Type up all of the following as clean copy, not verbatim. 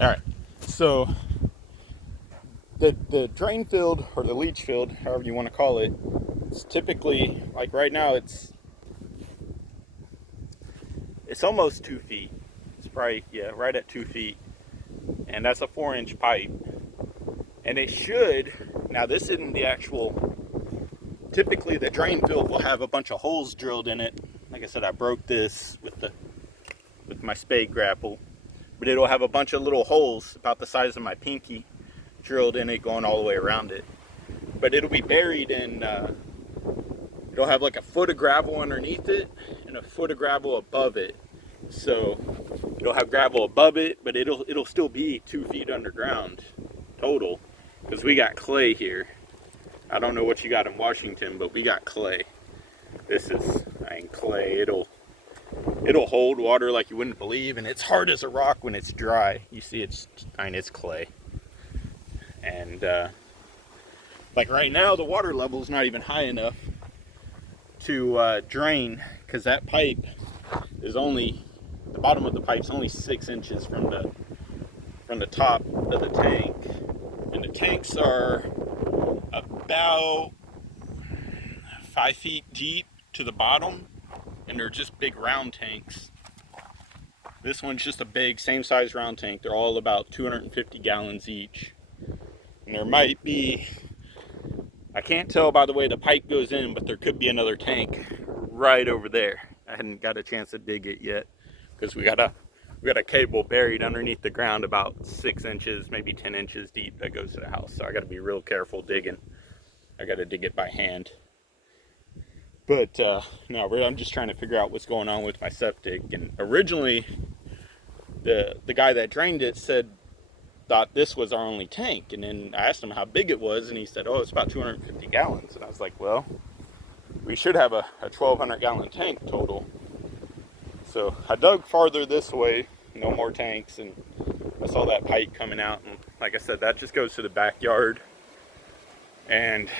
All right, so the drain field or the leach field, however you want to call it, it's typically, like right now, it's almost 2 feet. It's probably, yeah, right at 2 feet, and that's a 4-inch pipe. And it should, now this isn't the actual, typically the drain field will have a bunch of holes drilled in it. Like I said, I broke this with my spade grapple, but it'll have a bunch of little holes about the size of my pinky drilled in it, going all the way around it. But it'll be buried in, it'll have like a foot of gravel underneath it and a foot of gravel above it. So it'll have gravel above it, but it'll still be 2 feet underground total, because we got clay here. I don't know what you got in Washington, but we got clay. This is, clay. It'll hold water like you wouldn't believe, and it's hard as a rock when it's dry. You see, it's clay. And like right now, the water level is not even high enough to drain, because that pipe is only, the bottom of the pipe's only 6 inches from the top of the tank, and the tanks are about 5 feet deep to the bottom, and they're just big round tanks. This one's just a big, same size round tank. They're all about 250 gallons each. And there might be, I can't tell by the way the pipe goes in, but there could be another tank right over there. I hadn't got a chance to dig it yet, because we got a cable buried underneath the ground about 6 inches, maybe 10 inches deep, that goes to the house. So I got to be real careful digging. I got to dig it by hand. But no, I'm just trying to figure out what's going on with my septic. And originally, the guy that drained it thought this was our only tank. And then I asked him how big it was, and he said, oh, it's about 250 gallons. And I was like, well, we should have a 1,200 gallon tank total. So I dug farther this way, no more tanks, and I saw that pipe coming out. And like I said, that just goes to the backyard. And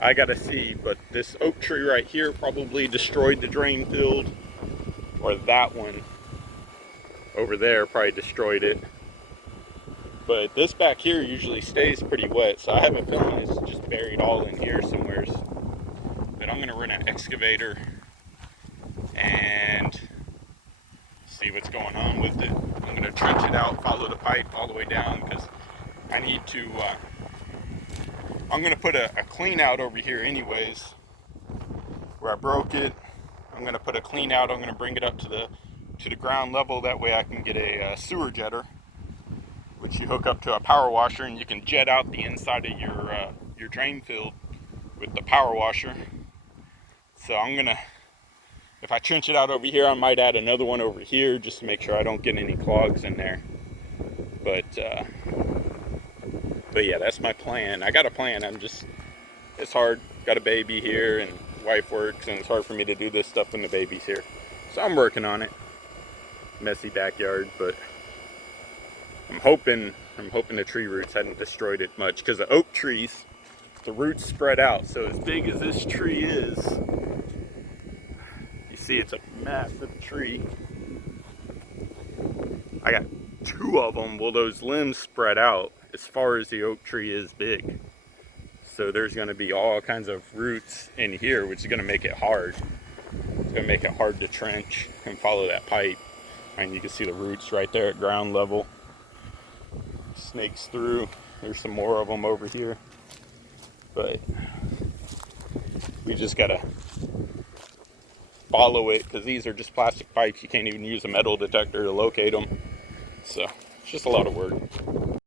I gotta see, but this oak tree right here probably destroyed the drain field, or that one over there probably destroyed it. But this back here usually stays pretty wet, so I have a feeling it's just buried all in here somewhere. But I'm gonna run an excavator and see what's going on with it. I'm gonna trench it out, follow the pipe all the way down, because I need to, I'm gonna put a clean out over here anyways, where I broke it. I'm gonna put a clean out. I'm gonna bring it up to the ground level. That way I can get a sewer jetter, which you hook up to a power washer, and you can jet out the inside of your drain field with the power washer. So I'm gonna, if I trench it out over here, I might add another one over here just to make sure I don't get any clogs in there. But yeah, that's my plan. I got a plan. It's hard. Got a baby here, and wife works, and it's hard for me to do this stuff when the baby's here. So I'm working on it. Messy backyard, but I'm hoping the tree roots hadn't destroyed it much, because the oak trees, the roots spread out. So as big as this tree is, you see it's a massive tree. I got 2 of them. Well, those limbs spread out as far as the oak tree is big. So there's going to be all kinds of roots in here, which is going to make it hard. It's going to make it hard to trench and follow that pipe. And you can see the roots right there at ground level. Snakes through. There's some more of them over here. But we just got to follow it, because these are just plastic pipes. You can't even use a metal detector to locate them. So it's just a lot of work.